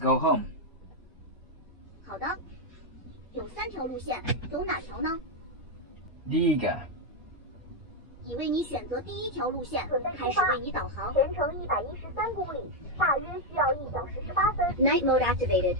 go home. 好的，有3条路线，走哪条呢？第一个。已为你选择第1条路线，开始为你导航。全程113公里，大约需要1小时18分。Night mode activated.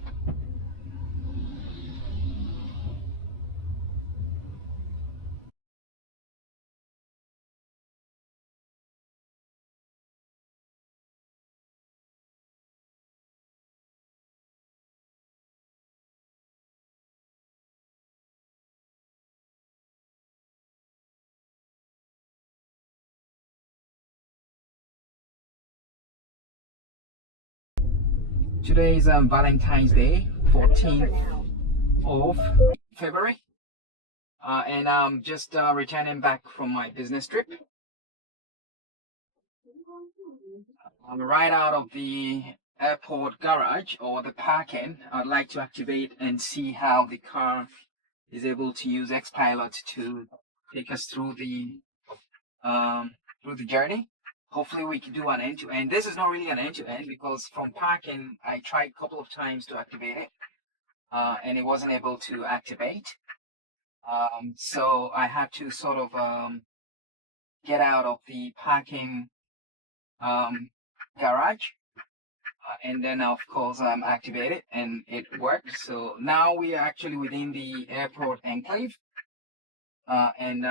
Today is Valentine's Day, 14th of February, and I'm just returning back from my business trip. I'm right out of the airport garage or the parking. I'd like to activate and see how the car is able to use Xpilot to take us through the journey. Hopefully we can do an end-to-end. This is not really an end-to-end because from parking I tried a couple of times to activate it and it wasn't able to activate. So I had to sort of get out of the parking garage and then of course activate it, and it worked. So now we are actually within the airport enclave and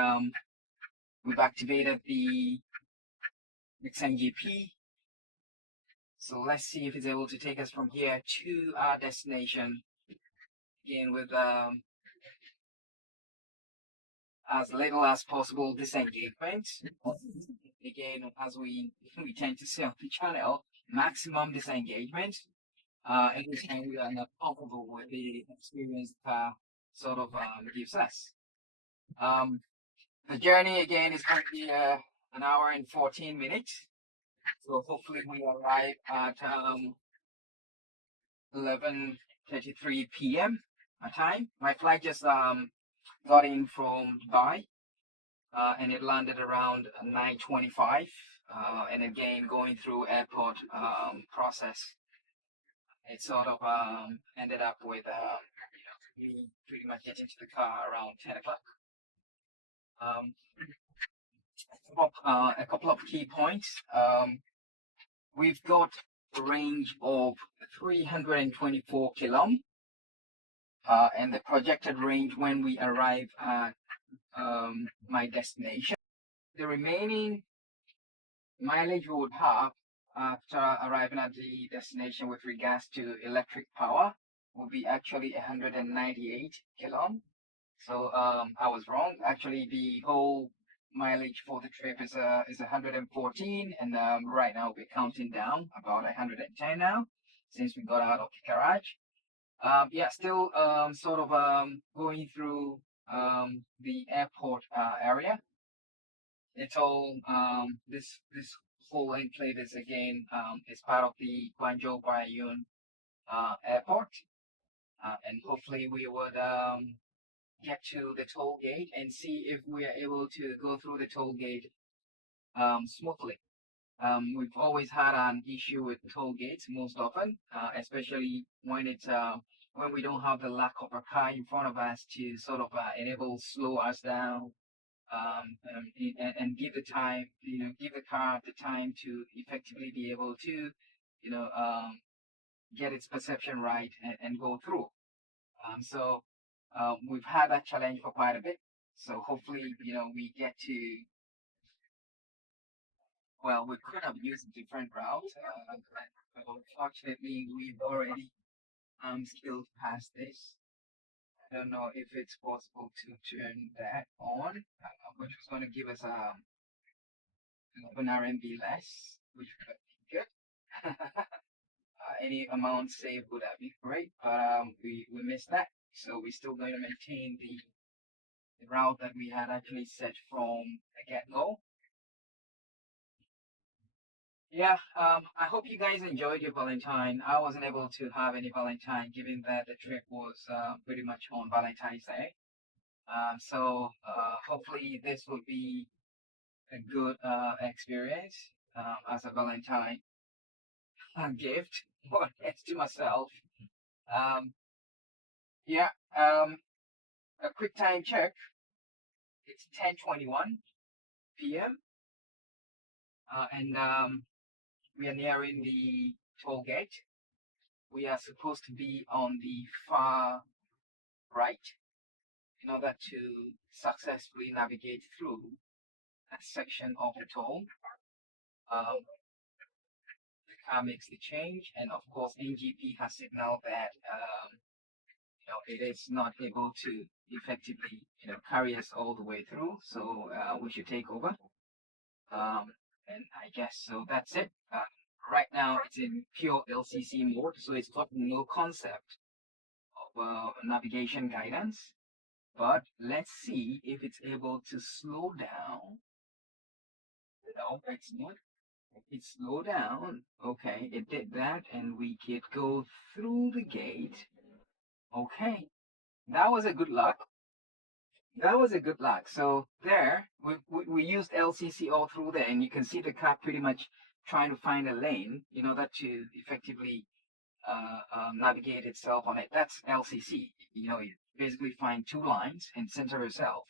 we've activated the XNGP. So let's see if it's able to take us from here to our destination again with as little as possible disengagement. Again, as we tend to say on the channel, maximum disengagement anytime we are not comfortable with the experience that sort of gives us. The journey again is going to be 1 hour and 14 minutes. So hopefully we arrive at 11:33 p.m. my time. My flight just got in from Dubai and it landed around 9:25 and again going through airport process, it sort of ended up with me pretty much getting to the car around 10 o'clock. A couple of key points. We've got a range of 324 km and the projected range when we arrive at my destination. The remaining mileage we would have after arriving at the destination with regards to electric power will be actually 198 km. So I was wrong. Actually, the whole mileage for the trip is 114, and right now we're counting down about 110 now since we got out of the garage. Yeah, still sort of going through the airport area. It's all this whole enclave is again is part of the Guangzhou airport, and hopefully we would get to the toll gate and see if we are able to go through the toll gate smoothly. We've always had an issue with toll gates most often, especially when it's when we don't have the lack of a car in front of us to sort of slow us down and give the time, give the car the time to effectively be able to, get its perception right and go through. So we've had that challenge for quite a bit. So hopefully, we get to, well, we could have used a different route, but unfortunately, we've already skilled past this. I don't know if it's possible to turn that on, which was going to give us 11 RMB less, which would be good. Any amount saved would have been great, but we missed that. So we're still going to maintain the route that we had actually set from the get-go. Yeah, I hope you guys enjoyed your Valentine. I wasn't able to have any Valentine given that the trip was pretty much on Valentine's Day. So hopefully this will be a good experience as a Valentine gift more or less to myself. Yeah, a quick time check. It's 10:21 p.m. And we are nearing the toll gate. We are supposed to be on the far right in order to successfully navigate through that section of the toll. The car makes the change, and of course, NGP has signaled that it is not able to effectively carry us all the way through. So we should take over. And I guess so. That's it. Right now, it's in pure LCC mode, so it's got no concept of navigation guidance. But let's see if it's able to slow down. No, it's not. It slowed down. Okay, it did that, and we could go through the gate. Okay, that was a good luck. That was a good luck. So there, we used LCC all through there, and you can see the car pretty much trying to find a lane in order to effectively navigate itself on it. That's LCC. You basically find two lines and center yourself.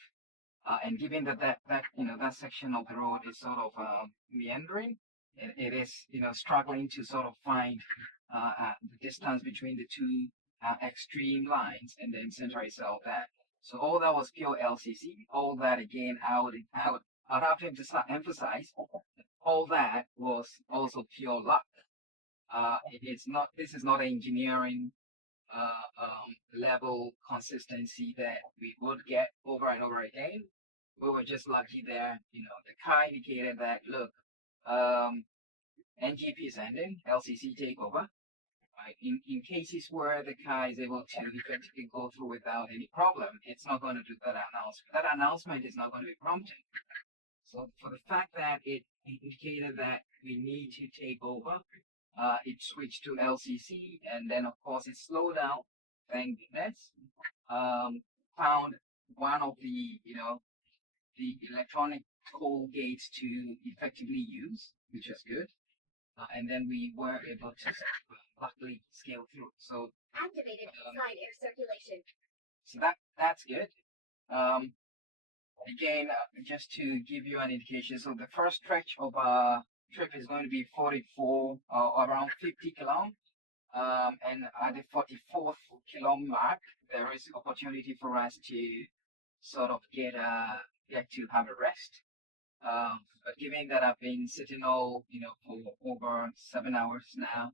And given that that section of the road is sort of meandering, it is struggling to sort of find the distance between the two extreme lines and then center itself there. So all that was pure LCC. All that again, I'd have to emphasize, all that was also pure luck. It's not. This is not engineering level consistency that we would get over and over again. We were just lucky there. The car indicated that, look, NGP is ending, LCC takeover. Right? In cases where the car is able to effectively go through without any problem, it's not going to do that announcement. That announcement is not going to be prompted. So for the fact that it indicated that we need to take over, it switched to LCC, and then of course it slowed down. Thank goodness. Found one of the the electronic toll gates to effectively use, which is good. And then we were able to luckily scale through. So Activated inside air circulation. So that's good. Again, just to give you an indication, so the first stretch of our trip is going to be 44 around 50 km. And at the 44th km mark, there is opportunity for us to sort of get to have a rest. But given that I've been sitting all for over 7 hours now,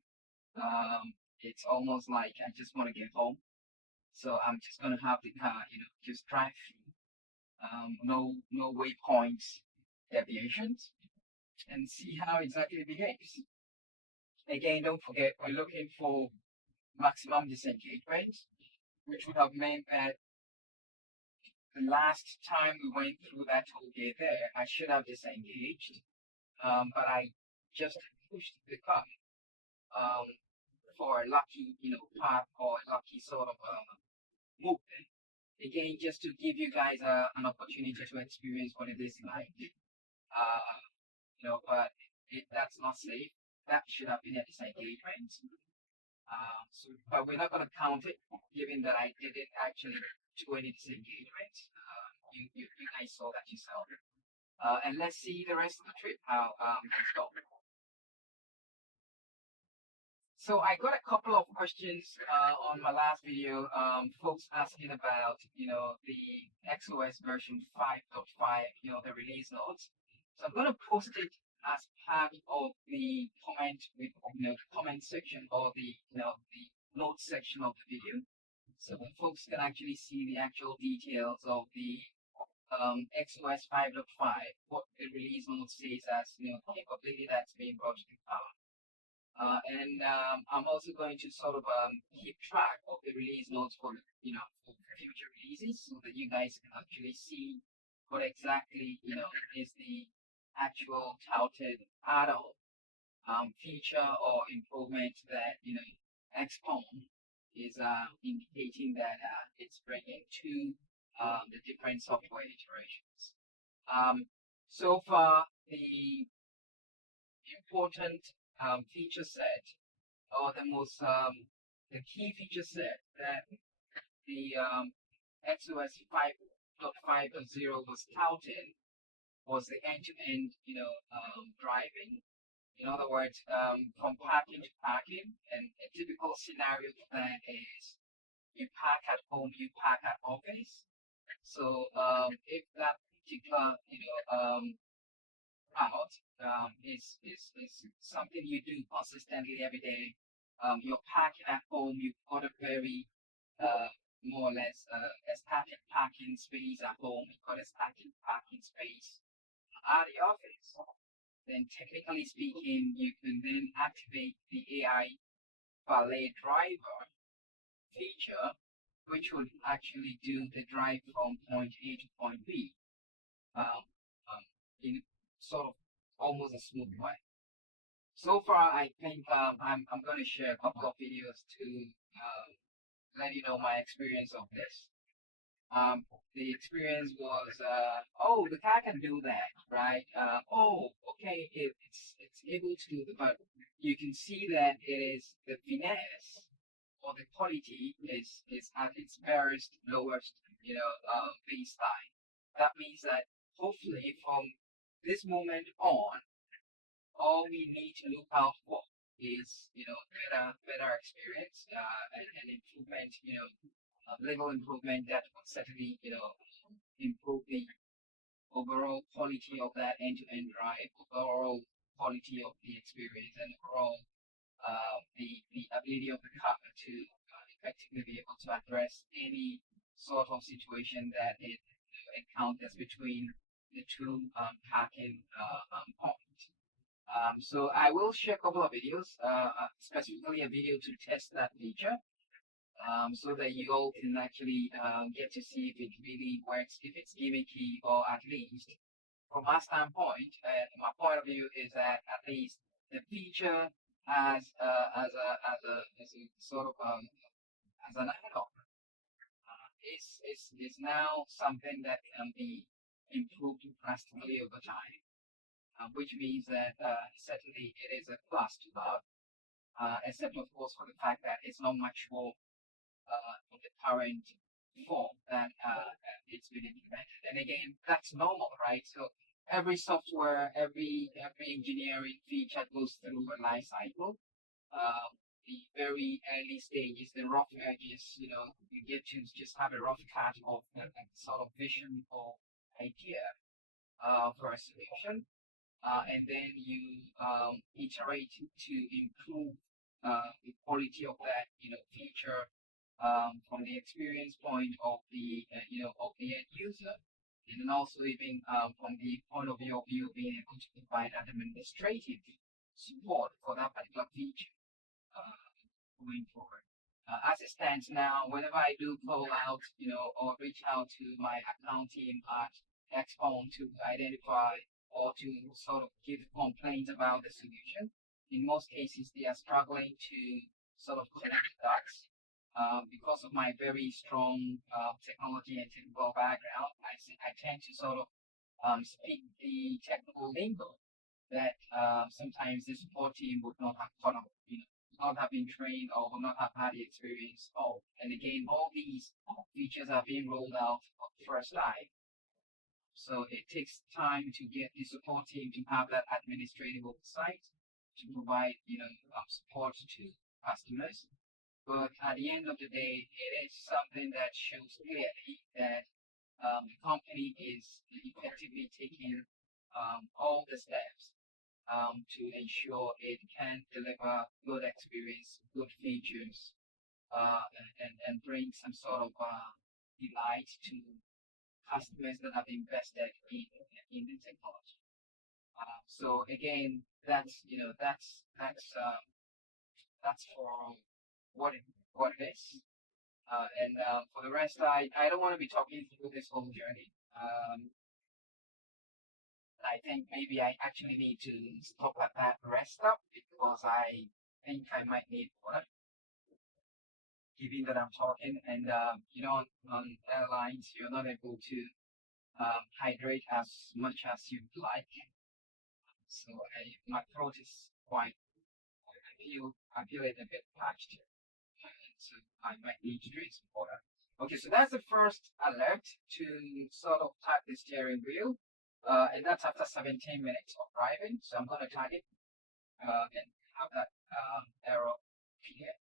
it's almost like I just want to get home. So I'm just gonna have the car just drive through, no waypoints, deviations, and see how exactly it behaves. Again, don't forget we're looking for maximum disengagement, which would have meant that the last time we went through that toll gate there, I should have disengaged, but I just pushed the car for a lucky, path or a lucky sort of movement. Again, just to give you guys an opportunity to experience what it is like, but that's not safe. That should have been a disengagement. But we're not going to count it, given that I didn't actually do any disengagement. You guys saw that yourself. And let's see the rest of the trip, how it's going. So I got a couple of questions on my last video, folks asking about, the XOS version 5.5, the release notes. So I'm going to post it as part of the comment with, comment section or the notes section of the video. So that folks can actually see the actual details of the XOS 5.5, what the release note says as, capability that's being brought to the power. And I'm also going to sort of keep track of the release notes for future releases, so that you guys can actually see what exactly is the actual touted add-on feature or improvement that XPENG is indicating that it's bringing to the different software iterations. So far, the important feature set or the key feature set that the XOS 5.5.0 was touting was the end-to-end, driving. In other words, from parking to parking, and a typical scenario for that is you park at home, you park at office. So if that particular, route is something you do consistently every day, you're parking at home, you've got a very more or less a static parking space at home, you've got a static parking space at the office, then technically speaking, you can then activate the AI valet driver feature, which would actually do the drive from point A to point B in sort of almost a smooth way. So far, I think I'm going to share a couple of videos to let you know my experience of this. The experience was, oh, the car can do that, right? Oh, okay, it's able to do that, but you can see that it is the finesse or the quality is at its barest, lowest, baseline. That means that hopefully from this moment on, all we need to look out for is, better experience and improvement, level improvement that will certainly, improve the overall quality of that end-to-end drive, overall quality of the experience, and overall the ability of the car to effectively be able to address any sort of situation that it encounters between the two parking points. So I will share a couple of videos, specifically a video to test that feature, so that you all can actually get to see if it really works, if it's gimmicky, or at least from my standpoint, my point of view is that at least the feature as a sort of as an add-on is now something that can be improved drastically over time, which means that certainly it is a plus to love, except of course for the fact that it's not much more in the current form that it's been implemented. And again, that's normal, right? So every software, every engineering feature goes through a life cycle. The very early stages, the rough edges, you get to just have a rough cut of the sort of vision or idea for a solution, and then you iterate to improve the quality of that, feature from the experience point of the of the end user, and then also even from the point of view of you being able to provide administrative support for that particular feature going forward. As it stands now, whenever I do call out, or reach out to my account team at XPENG to identify or to sort of give complaints about the solution, in most cases they are struggling to sort of connect the dots. Because of my very strong technology and technical background, I tend to sort of speak the technical lingo that sometimes the support team would not have caught up, not have been trained or would not have had the experience of. And again, all these features are being rolled out for the first time. So it takes time to get the support team to have that administrative oversight to provide, support to customers. But at the end of the day, it is something that shows clearly that the company is effectively taking all the steps to ensure it can deliver good experience, good features, and bring some sort of delight to customers that have invested in the technology. So again, that's for what it is. And for the rest, I don't want to be talking through this whole journey. I think maybe I actually need to stop at that rest stop because I think I might need water, given that I'm talking. And on airlines, you're not able to hydrate as much as you'd like. So my throat is quite feel it a bit touched. So I might need to drink some water. Okay, so that's the first alert to sort of tap the steering wheel. And that's after 17 minutes of driving. So I'm going to tag it and have that error here.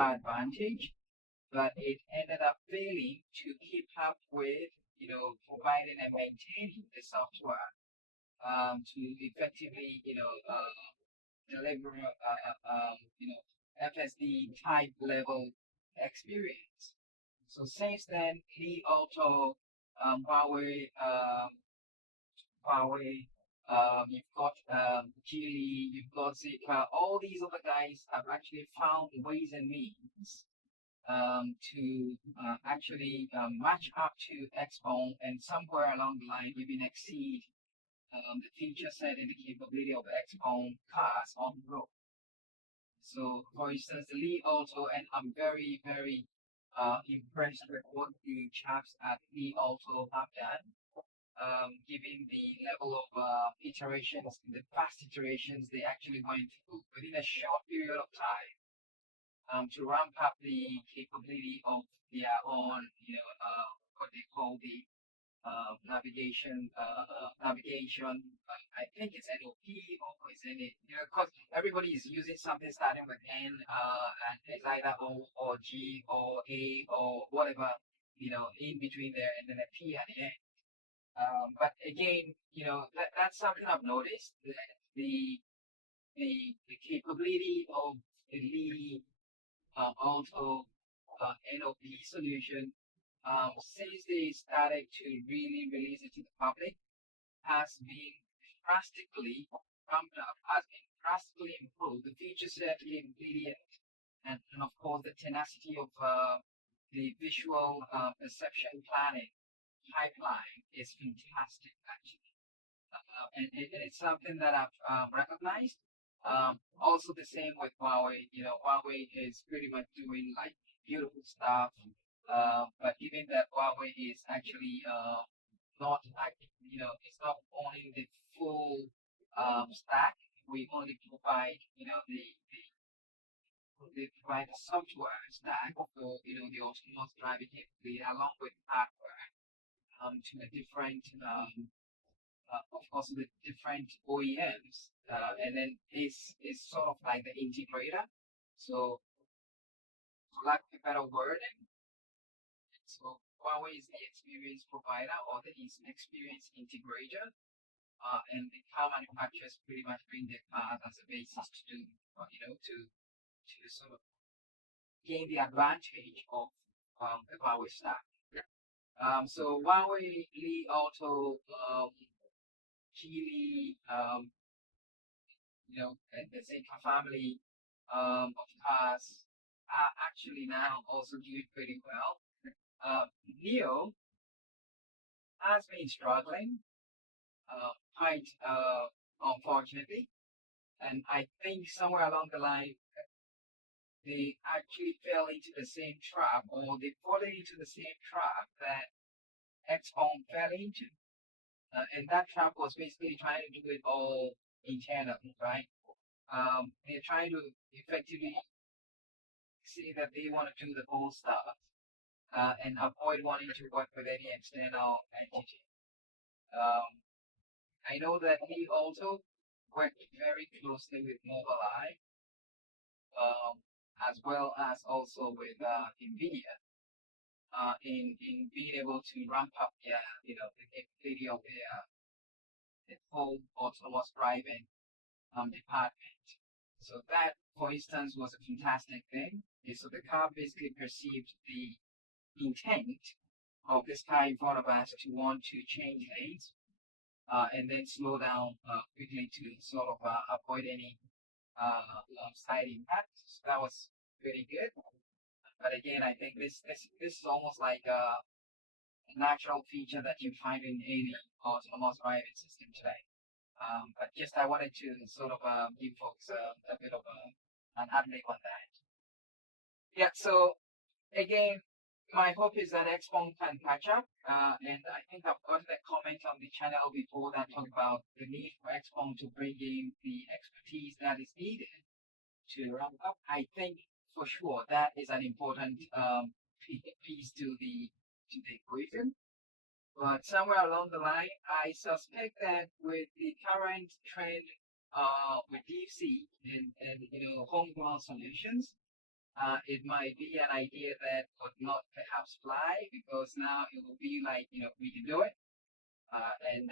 Advantage, but it ended up failing to keep up with, providing and maintaining the software to effectively, deliver, FSD type level experience. So since then, Li Auto, Huawei, you've got Geely, you've got Zika, all these other guys have actually found ways and means to actually match up to XPENG, and somewhere along the line even exceed the feature set and the capability of XPENG cars on the road. So, for instance, the Li Auto, and I'm very, very impressed with what the chaps at Li Auto have done. Given the level of iterations, the fast iterations they actually went through within a short period of time to ramp up the capability of their own, what they call the navigation. I think it's NOP or is it, because everybody is using something starting with N and it's either O or G or A or whatever, in between there, and then a P at the end. But again, that's something I've noticed. That the capability of the Li Auto NOP solution, since they started to really release it to the public, has been drastically ramped up, has been drastically improved. The feature set, the ingredient, and of course the tenacity of the visual perception planning pipeline is fantastic, actually. And it's something that I've recognized. Also, the same with Huawei. Huawei is pretty much doing like beautiful stuff. But given that Huawei is actually not like, it's not owning the full stack, we only provide, they provide the software stack for, the autonomous driving capability along with hardware to a different, of course, with different OEMs, and then this is sort of like the integrator. So, for lack of a better word, so Huawei is the experience provider or the experience integrator, and the car manufacturers pretty much bring their cars as a basis to do, to to sort of gain the advantage of the Huawei stack. So Huawei, Li Auto, Geely, and the Zeekr family of cars are actually now also doing pretty well. Neo has been struggling quite unfortunately, and I think somewhere along the line they actually fell into the same trap, or they fallen into the same trap that XPENG fell into. And that trap was basically trying to do it all internally, right? They're trying to effectively say that they want to do the whole stuff and avoid wanting to work with any external entity. I know that he also worked very closely with Mobileye, as well as also with NVIDIA, in being able to ramp up the capability of the whole autonomous driving department. So that, for instance, was a fantastic thing. So the car basically perceived the intent of this car in front of us to want to change lanes and then slow down quickly to sort of avoid any side impacts. So that was pretty good. But again, I think this is almost like a natural feature that you find in any autonomous driving system today. But just I wanted to sort of give folks a bit of an update on that. Yeah, so again, my hope is that XPENG can catch up. And I think I've gotten a comment on the channel before that talked about the need for XPENG to bring in the expertise that is needed to ramp up. I think for sure that is an important piece to the equation. But somewhere along the line, I suspect that with the current trend with DeepSeek and homegrown solutions, it might be an idea that would not perhaps fly, because now it will be like we can do it, and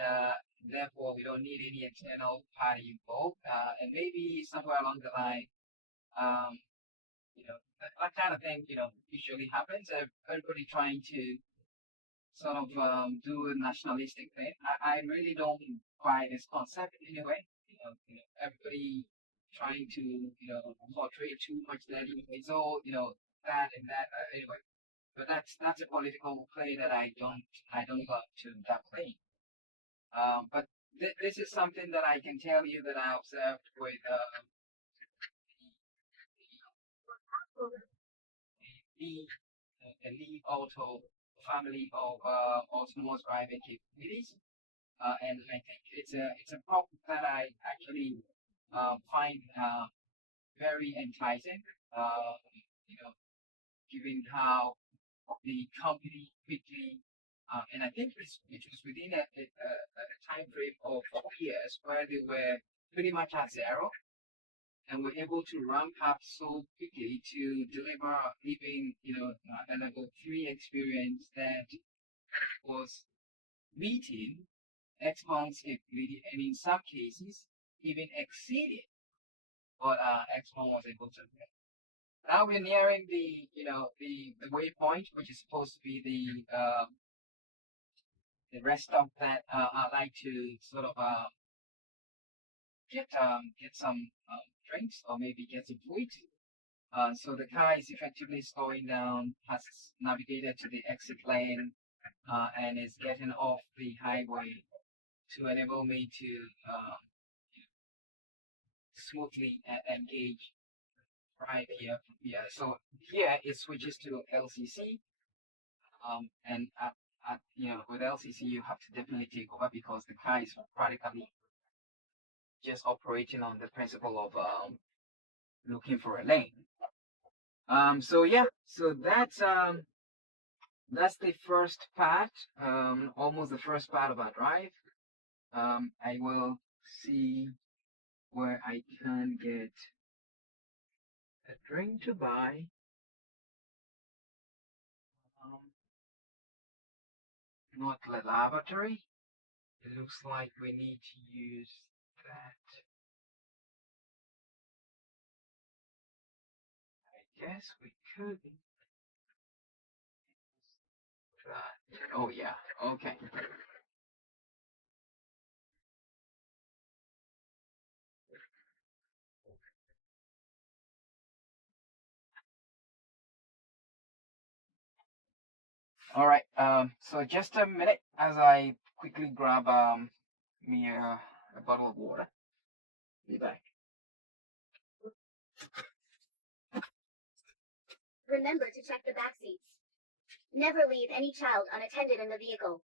therefore we don't need any external party involved, and maybe somewhere along the line, that kind of thing usually happens. Everybody trying to sort of do a nationalistic thing. I really don't buy this concept anyway. Everybody trying to portray too much that it's all that and that anyway. But that's a political play that I don't love to that play. But this is something that I can tell you that I observed with the Li Auto family of autonomous driving capabilities, and I think it's a problem that I actually find very enticing. Given how the company quickly, and I think it was within a time frame of 4 years where they were pretty much at zero, and were able to ramp up so quickly to deliver even a level 3 experience that was meeting XPENG's capability, and in some cases even exceeded what XPENG was able to do. Now we're nearing the the waypoint, which is supposed to be the rest of that. I like to sort of get some drinks, or maybe get some food. So the car is effectively slowing down, has navigated to the exit lane, and is getting off the highway to enable me to smoothly engage right here. Yeah, so here it switches to LCC, and with LCC you have to definitely take over, because the car is practically just operating on the principle of looking for a lane. So yeah, so that's the first part, almost the first part of our drive. I will see where I can get a drink to buy. Not the lavatory. It looks like we need to use that. guess we could. Oh yeah, okay. All right. So just a minute as I quickly grab me a bottle of water. Be back. Remember to check the back seats. Never leave any child unattended in the vehicle.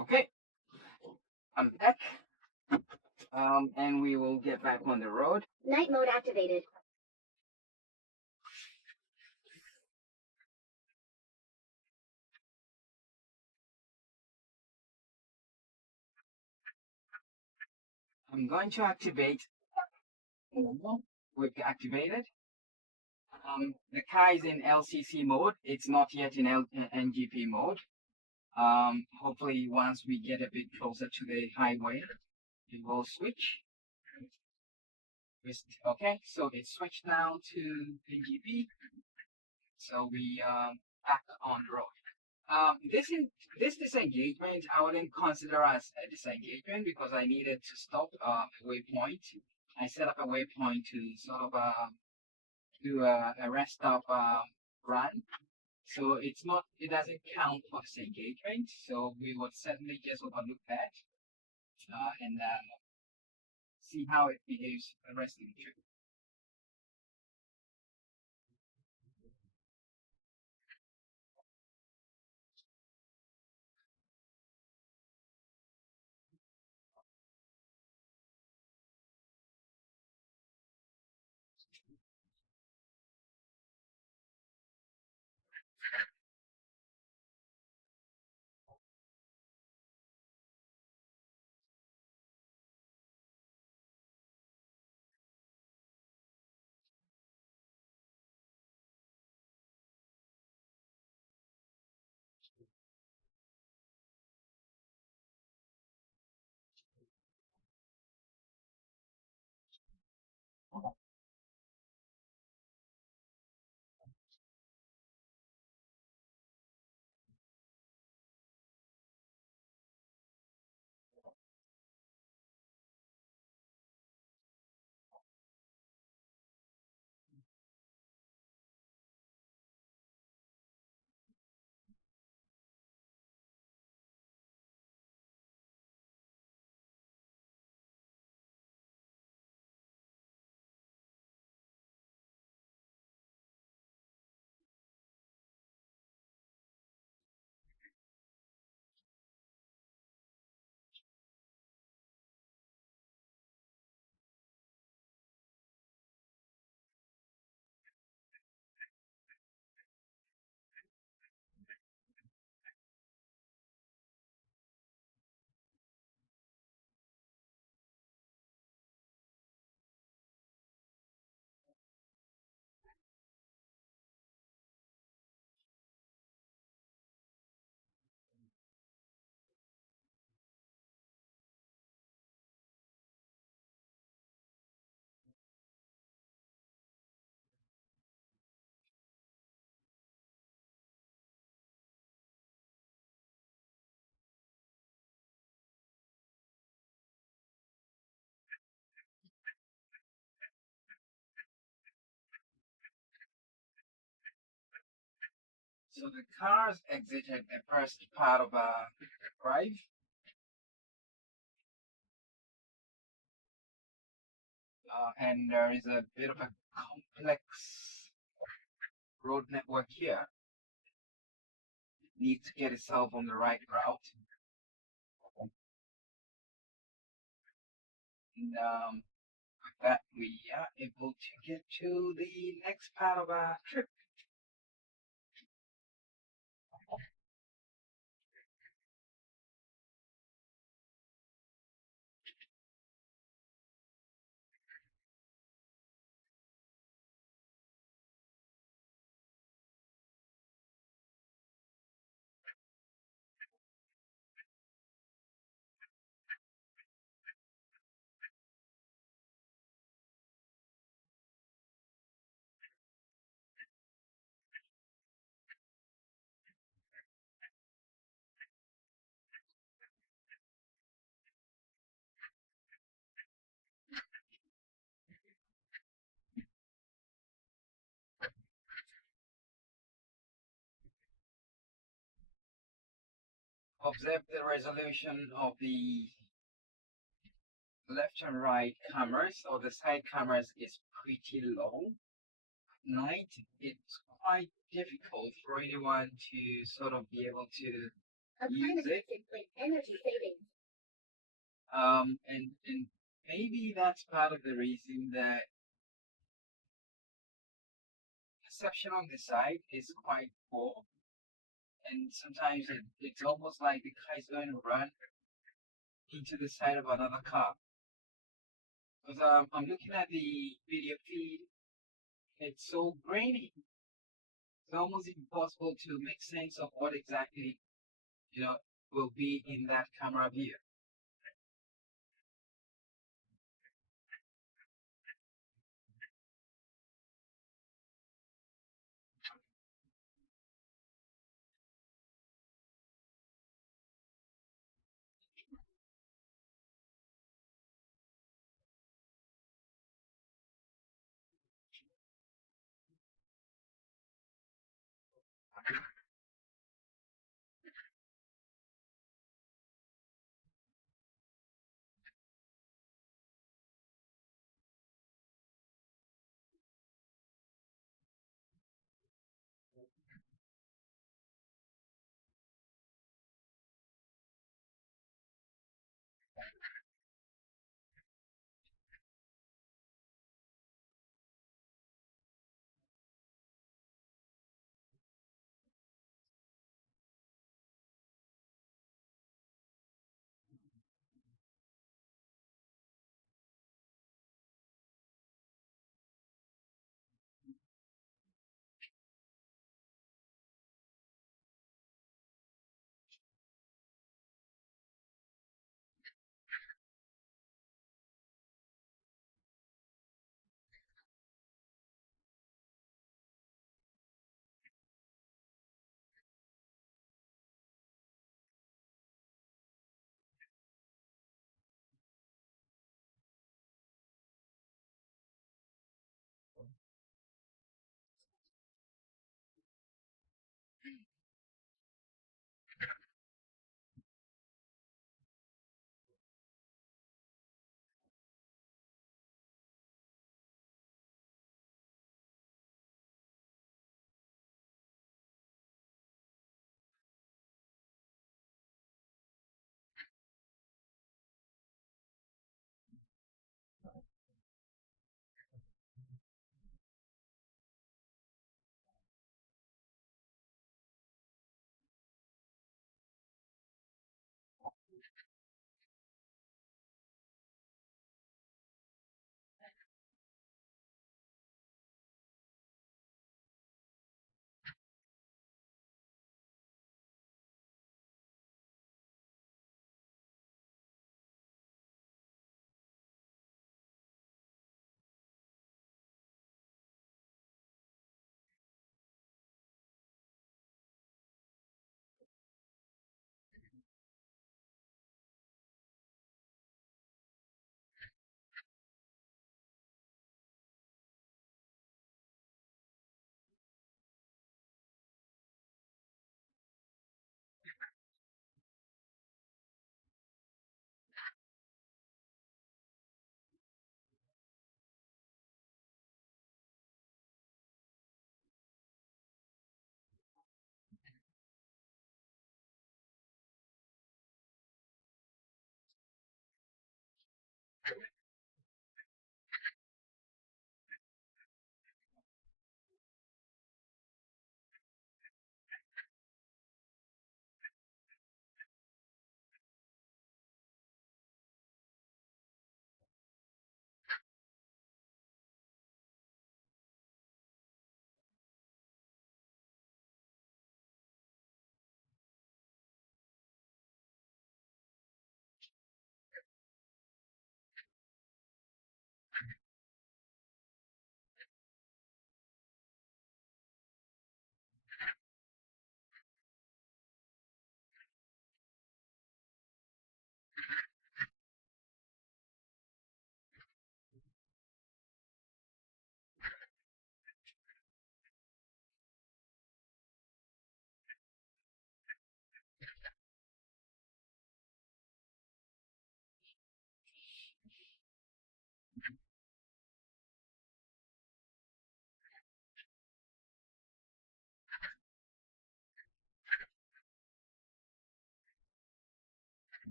Okay, I'm back. And we will get back on the road. Night mode activated. I'm going to activate. We've activated. The car is in LCC mode. It's not yet in NGP mode. Hopefully, once we get a bit closer to the highway, it will switch. Okay, so it's switched now to NGP. So we back on the road. This disengagement I wouldn't consider as a disengagement because I needed to stop a waypoint. I set up a waypoint to sort of do a rest stop run. So it doesn't count for disengagement. So we would certainly just overlook that and see how it behaves for the rest of the trip. So the cars exited the first part of a drive. And there is a bit of a complex road network here. It needs to get itself on the right route. And with that, we are able to get to the next part of our trip. Observe the resolution of the left and right cameras, or the side cameras, is pretty low. At night, it's quite difficult for anyone to sort of be able to use it. Energy savings. And maybe that's part of the reason that perception on the side is quite poor. And sometimes it's almost like the car is going to run into the side of another car. Because I'm looking at the video feed, it's so grainy. It's almost impossible to make sense of what exactly, will be in that camera view.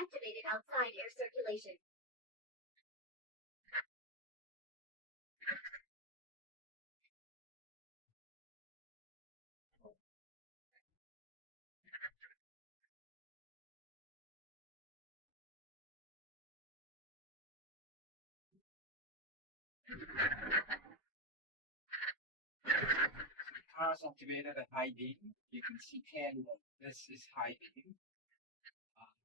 activated outside air circulation. Cars activated at high beam. You can see clearly this is high beam.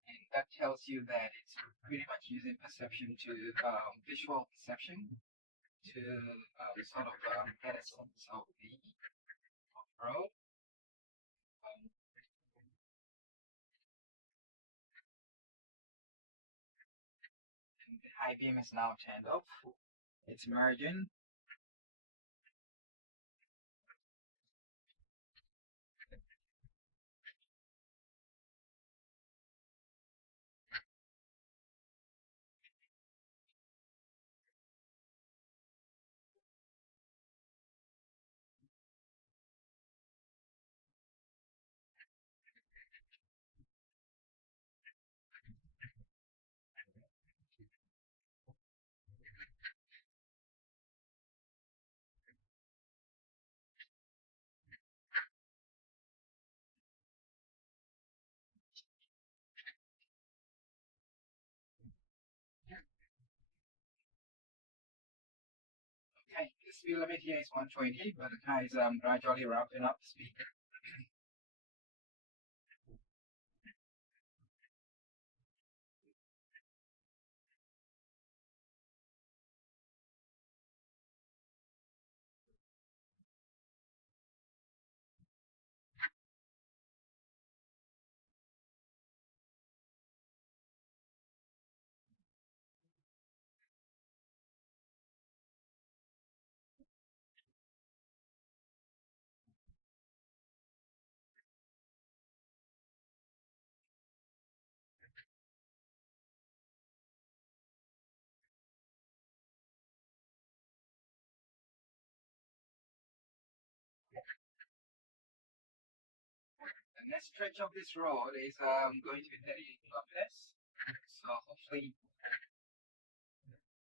And that tells you that it's pretty much using perception to visual perception to sort of get a sense of the road. And the high beam is now turned off. It's merging. Okay, the speed limit here is 120, but the car is gradually ramping up speed. The next stretch of this road is going to be 38 kilometers. So hopefully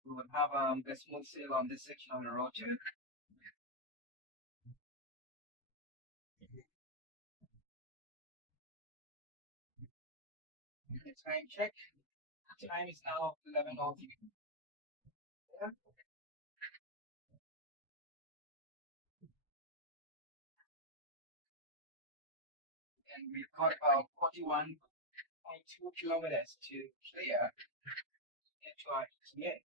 we will have a smooth sail on this section of the road too. The time check. Time is now 11:03. And we've got about 41.2 kilometers to clear into our ETA.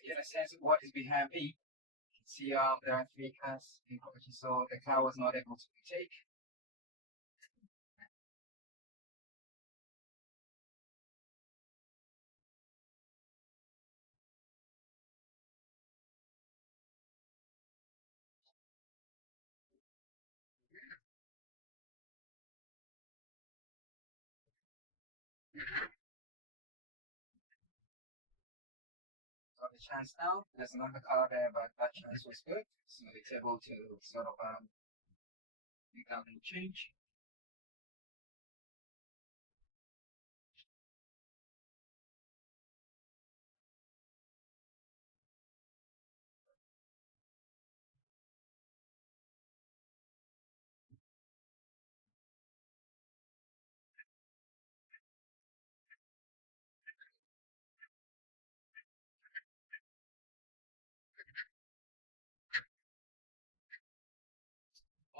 To get a sense of what is behind me, you can see there are three cars in collision, so the car was not able to retake. chance now. There's another car there, but that chance was good, so it's able to sort of make that little change.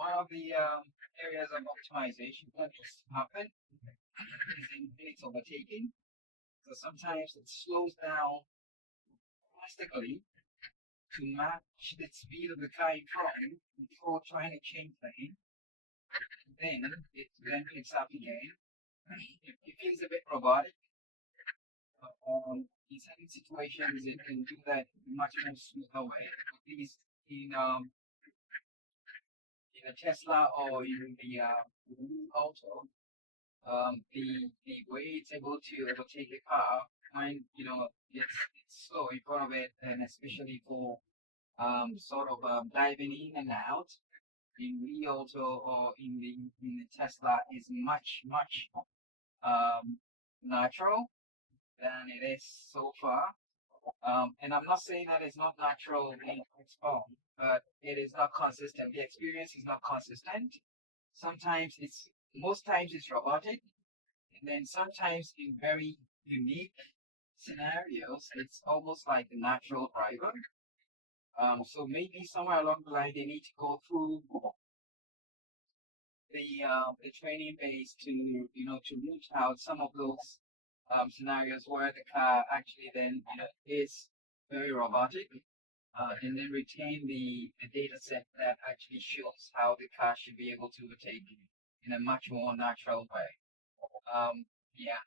One of the areas of optimization that needs to happen is in minutes overtaking. So sometimes it slows down drastically to match the speed of the car in front before trying to change lane. Then it picks up again. It feels a bit robotic. In certain situations, it can do that much more smoother way. At least in a Tesla or in the auto, the way it's able to overtake a car when it's slow in front of it, and especially for sort of diving in and out in the auto or in the Tesla is much natural than it is so far. And I'm not saying that it's not natural in its own, but it is not consistent. The experience is not consistent. Most times it's robotic, and then sometimes in very unique scenarios, it's almost like a natural driver. So maybe somewhere along the line they need to go through the training base to to root out some of those scenarios where the car actually then is very robotic, and then retain the data set that actually shows how the car should be able to overtake in a much more natural way. Yeah.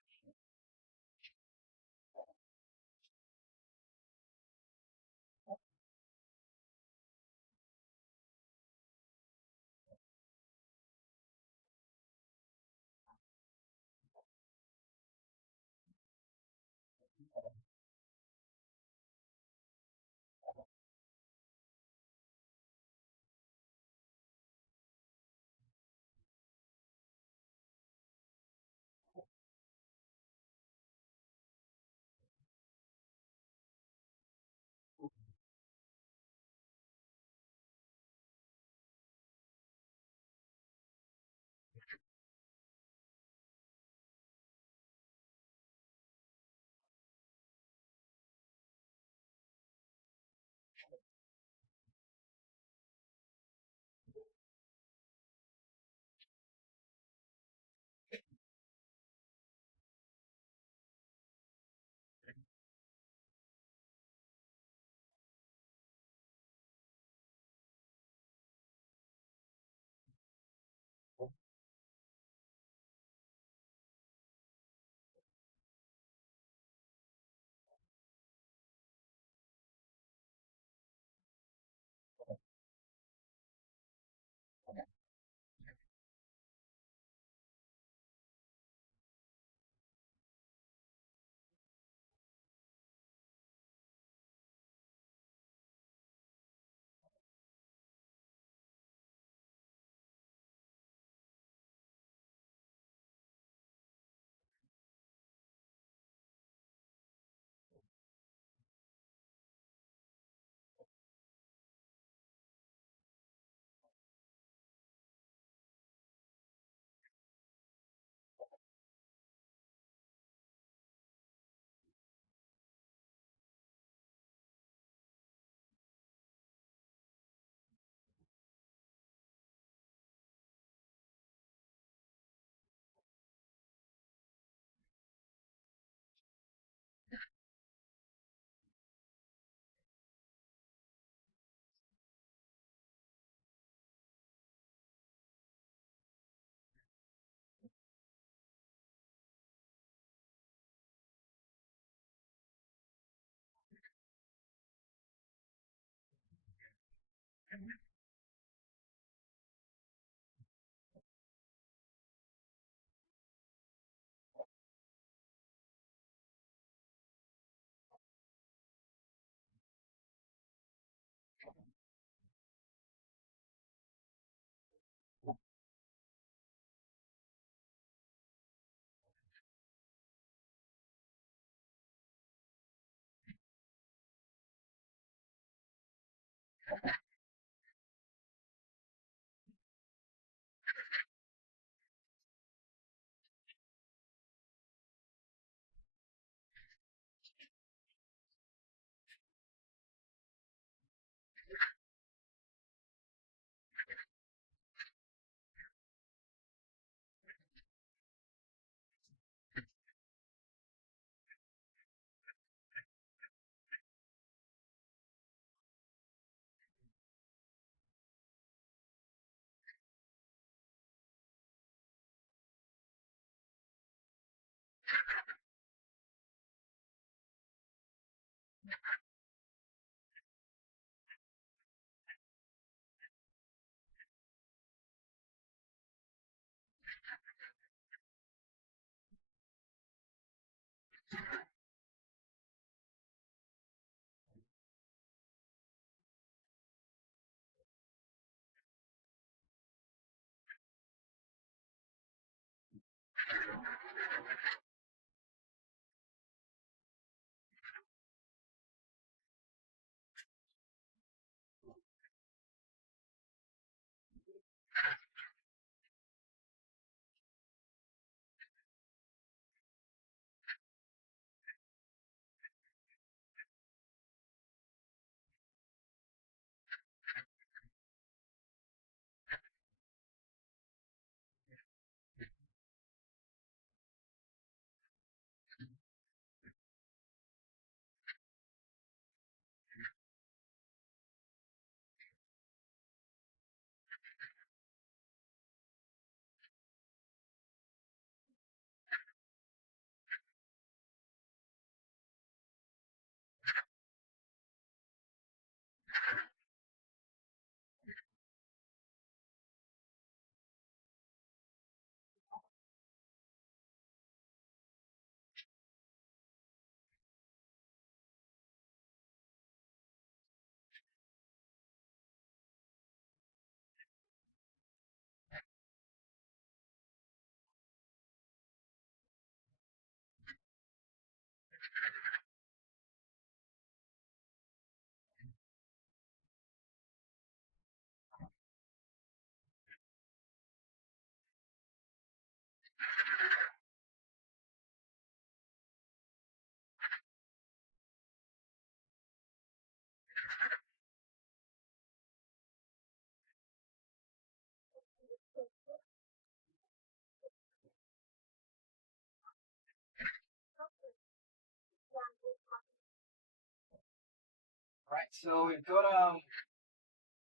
Right, so we've got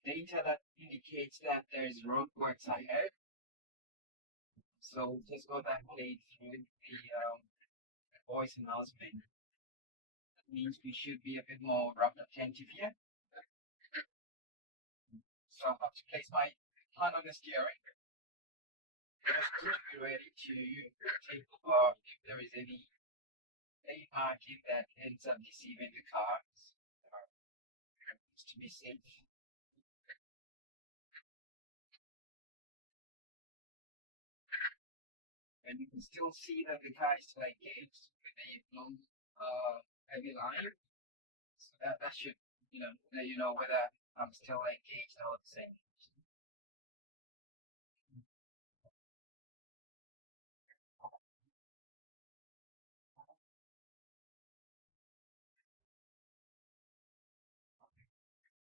data that indicates that there's roadworks ahead. So we just got that played through the voice announcement. That means we should be a bit more rough attentive here. So I have to place my hand on the steering just to be ready to take over if there is any marking that ends up deceiving the cars. To be safe. And you can still see that the car is still engaged with a long heavy line. So that should let you know whether I'm still engaged or disengaged.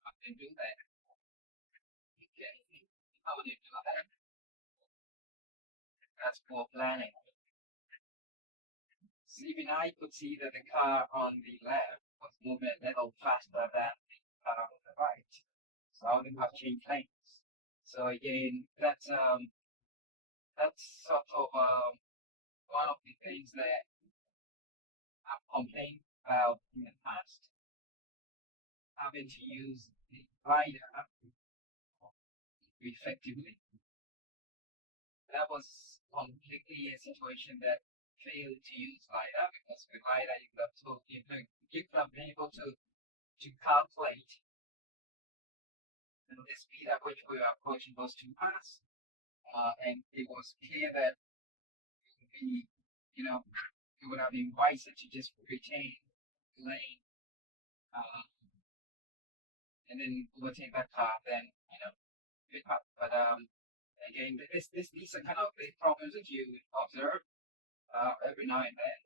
I can do that. Okay. How would you do that? That's for planning. So even I could see that the car on the left was moving a little faster than the car on the right. So I would have changed lanes. So again, that's sort of one of the things that I've complained about in the past, having to use the glider effectively. That was completely a situation that failed to use glider because with glider you could have been able to calculate the speed at which we were approaching those two paths, and it was clear that it would be, it would have been wiser to just retain lane and then overtake that car, then pick up. But again, these are kind of the problems that you observe every now and then.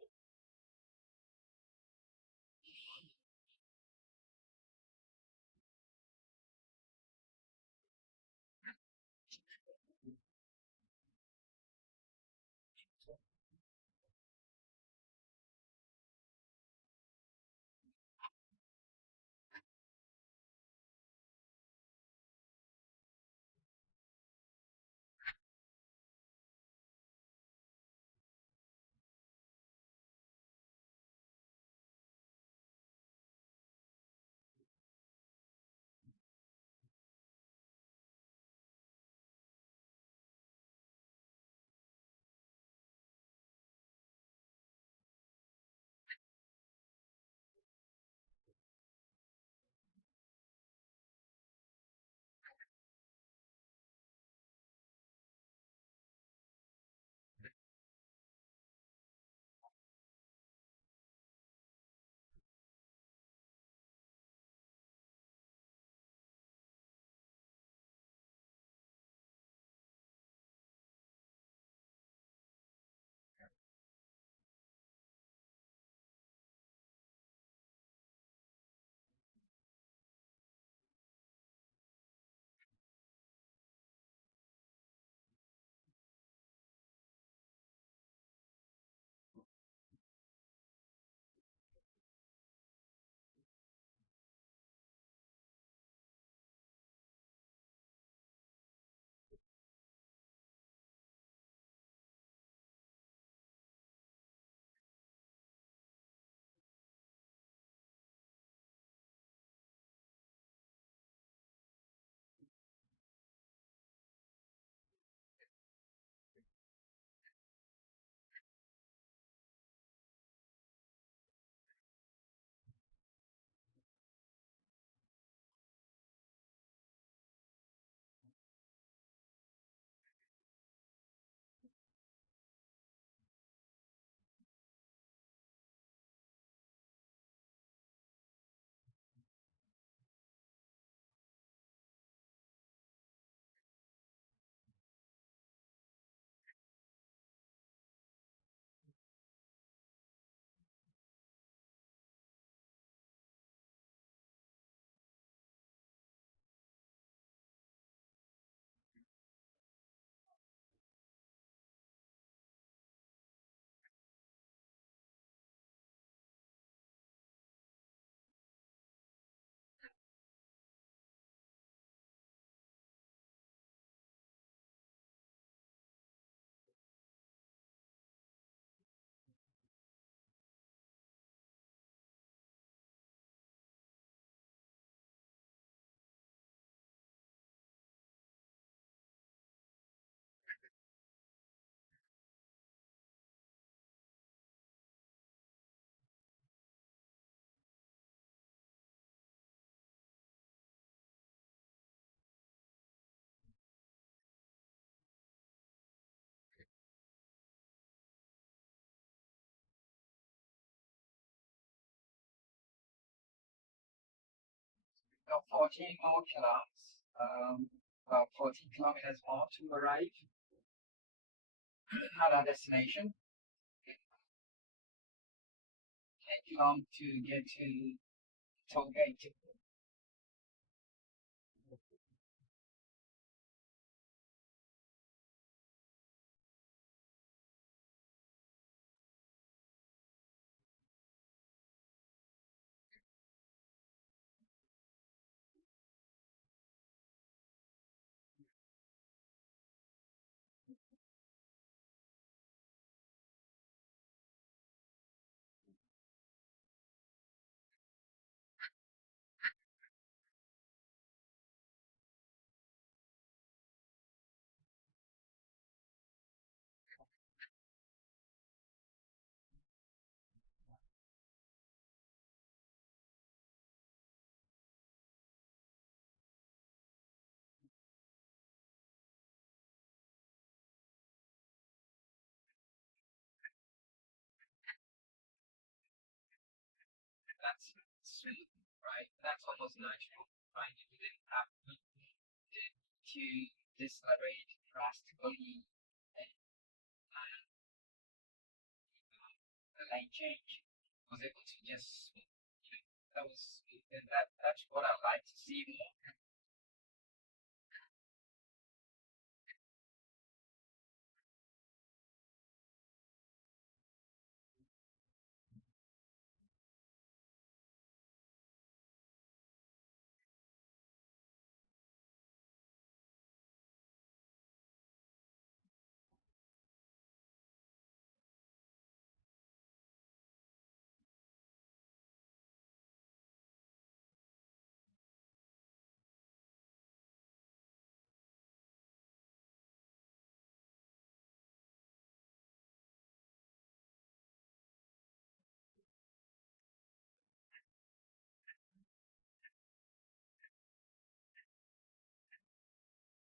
Got 14 more kilometers. About 14 kilometers more to arrive at our destination. 10 kilometers to get to Tollgate. That's Sweden, right? That's on almost natural, right? You didn't have to decelerate drastically and the lane change. I was able to just, that was, and that's what I like to see more.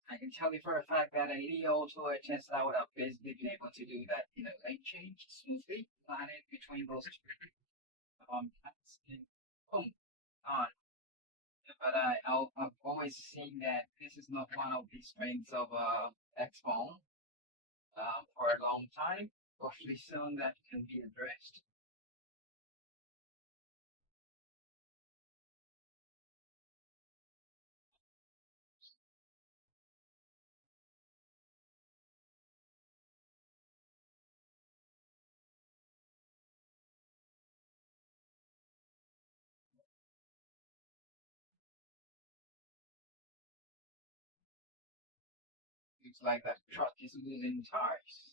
I can tell you for a fact that a Leo to a Tesla would have basically been able to do that, lane change smoothly, planning between those two paths, and boom, on. But I've always seen that this is not one of the strengths of XPENG for a long time. Hopefully soon that can be addressed. Looks like that truck is losing tires.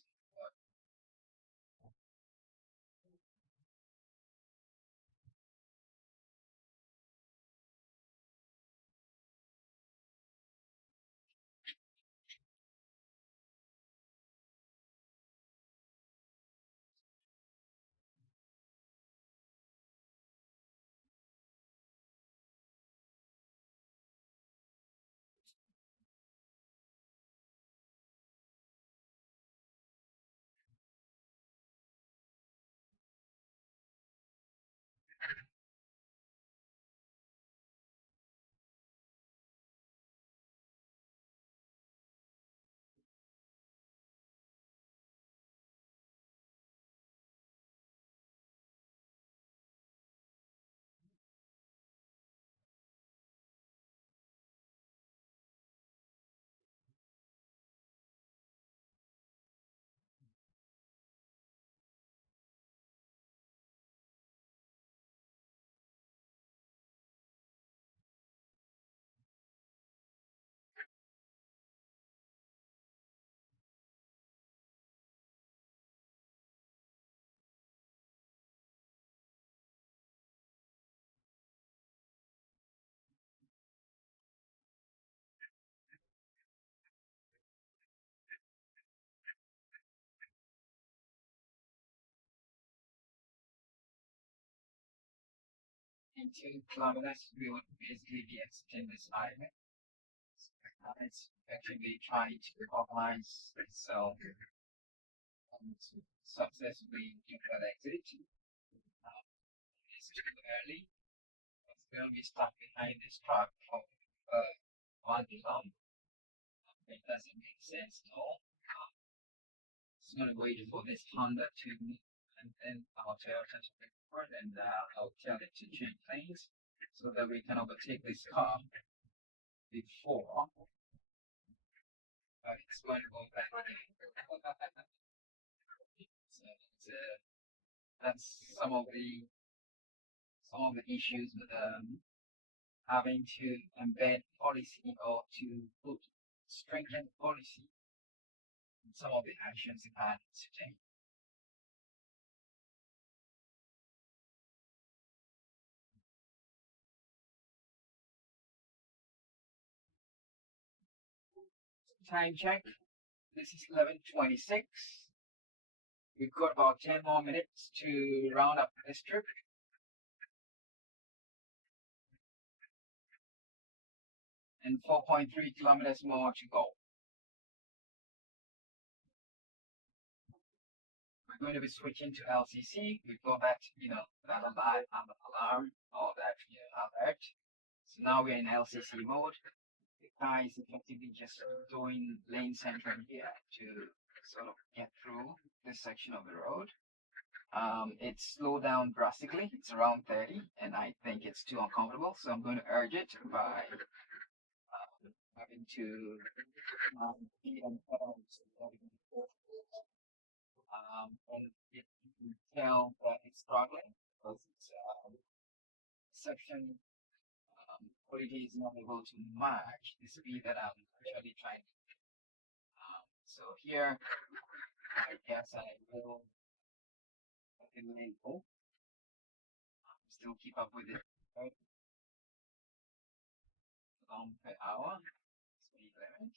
In 2 kilometers, we would basically be exiting this island. It's actually trying to organize itself to successfully do that exit. It's too early. It's going to be stuck behind this truck for 1 kilometer. It doesn't make sense at all. It's going to wait for this Honda to move, and then I'll tell it to record, and I'll tell it to change lanes so that we can overtake this car before explaining all that. So that's some of the issues with having to embed policy or to put strengthen policy in some of the actions it had to take. Time check. This is 11:26. We've got about 10 more minutes to round up this trip. And 4.3 kilometers more to go. We're going to be switching to LCC. We've got that, that alarm or that alert. So now we're in LCC mode. The car is effectively just doing lane centering here to sort of get through this section of the road. It's slowed down drastically. It's around 30, and I think it's too uncomfortable. So I'm going to urge it by having to and you can tell that it's struggling because its reception quality is not able to match the speed that I'm actually trying. So here, I guess I will enable still keep up with it. Per hour speed limit,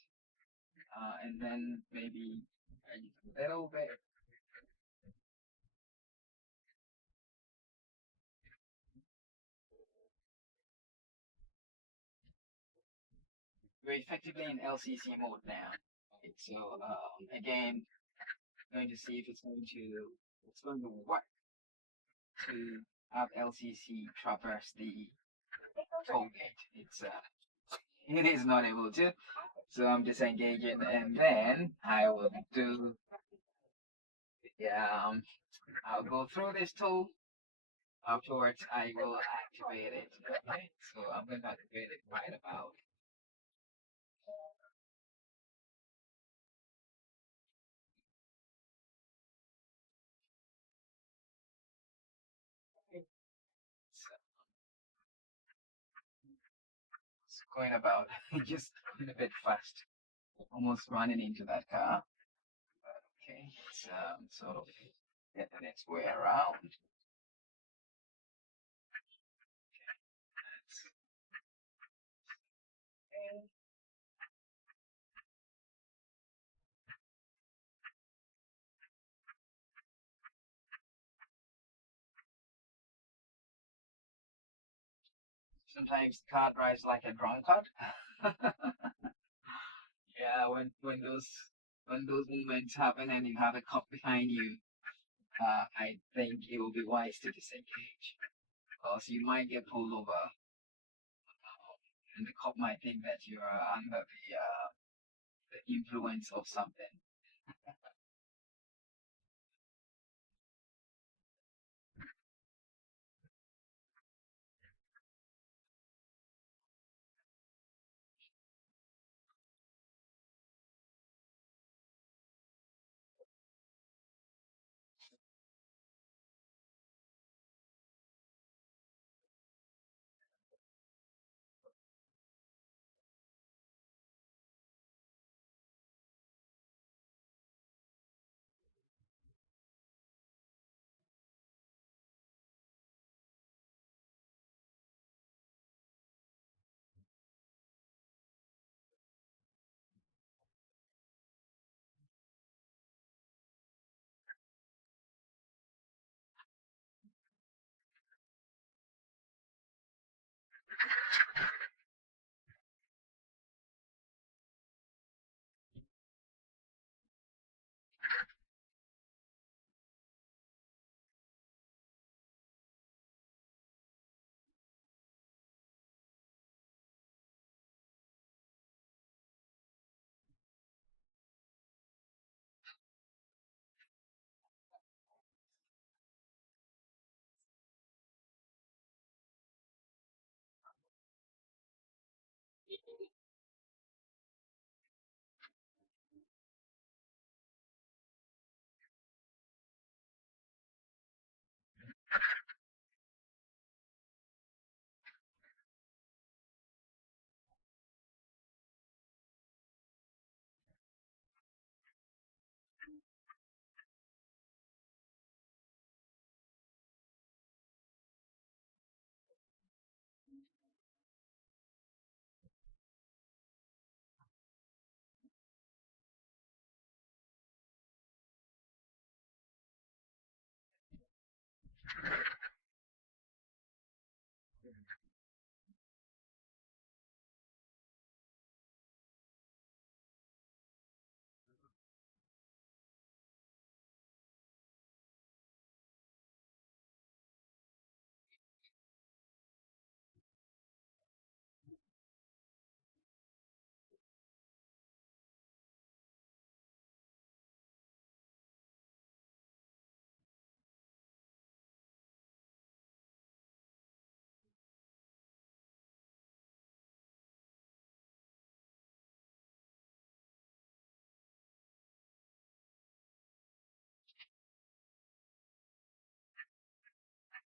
and then maybe a little bit. We're effectively in LCC mode now. Okay, so again, going to see if it's going to work to have LCC traverse the Tollgate. It is not able to. So I'm disengaging, and then I will do. Yeah, I'll go through this tool. Afterwards, I will activate it. Okay, so I'm going to activate it right about. It's going about just a bit fast, almost running into that car. Okay, it's sort of getting its way around. Sometimes the car drives like a drunkard. Yeah, when those moments happen and you have a cop behind you, I think it will be wise to disengage, because you might get pulled over, and the cop might think that you are under the influence of something.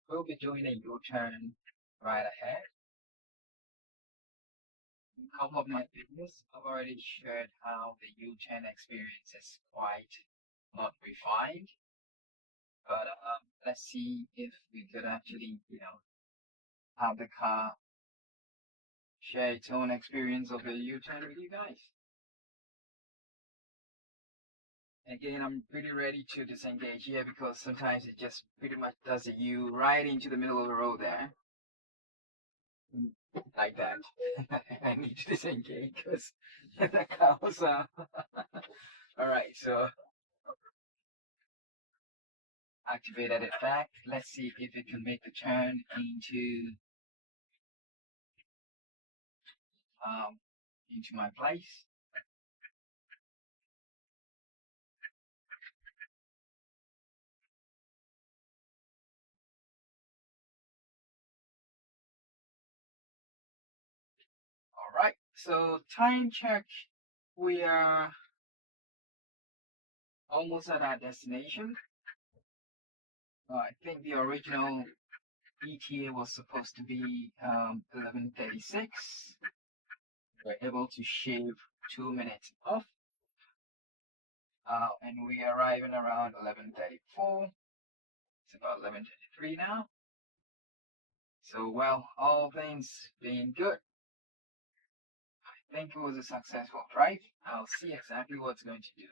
we'll be doing a U-turn right ahead. In a couple of my videos, I've already shared how the U-turn experience is quite not refined. But let's see if we could actually, have the car share its own experience of the U-turn with you guys. Again, I'm pretty ready to disengage here because sometimes it just pretty much does a U right into the middle of the road there. Like that. I need to disengage because the car was Alright, so activated it back. Let's see if it can make the turn into my place. Alright, so time check. We are almost at our destination. I think the original ETA was supposed to be 11:36. We're able to shave 2 minutes off. And we arriving around 11:34. It's about 11:23 now. So, well, all things being good, I think it was a successful drive. I'll see exactly what's going to do.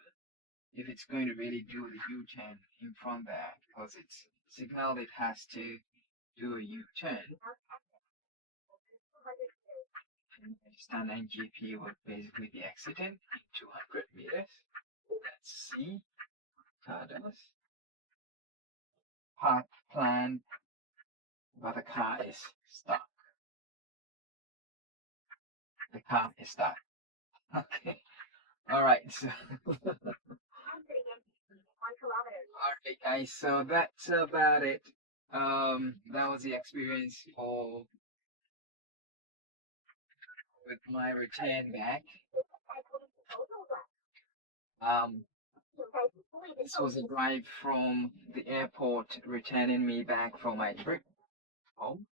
If it's going to really do the U-turn in front there, because it's signaled it has to do a U-turn. Stand NGP would basically be exiting in 200 meters. Let's see how it does. Path plan, but the car is stuck. The car is stuck. Okay. Alright, so alright guys, so that's about it. That was the experience with my return back. This was a drive from the airport returning me back from my trip home.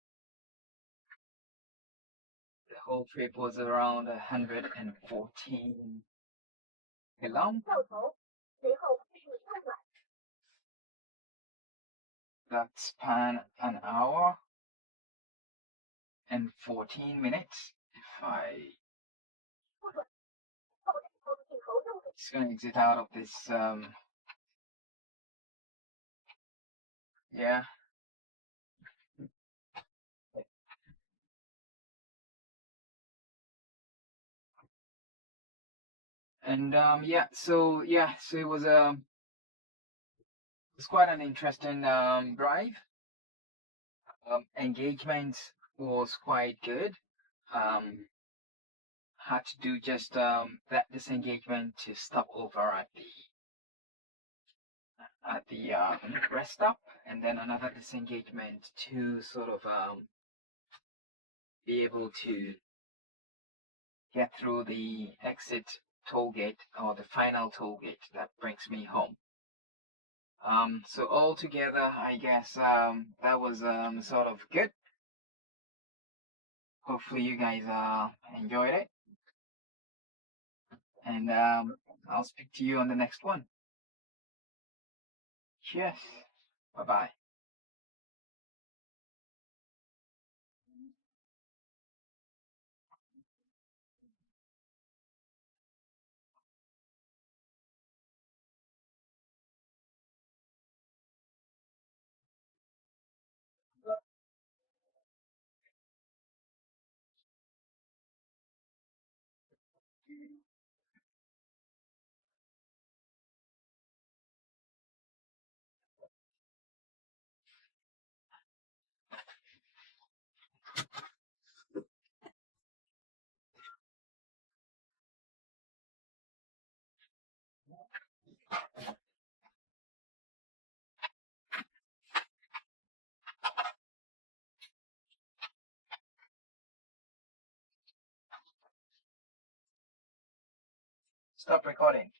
The whole trip was around 114 kilometers. That span an hour and 14 minutes. If I just gonna exit out of this yeah. And so it was it's quite an interesting drive. Engagement was quite good. Had to do just that disengagement to stop over at the rest stop, and then another disengagement to sort of be able to get through the exit toll gate, or the final toll gate that brings me home. So altogether, I guess that was sort of good. Hopefully you guys enjoyed it, and I'll speak to you on the next one. Cheers. Bye bye. Stop recording.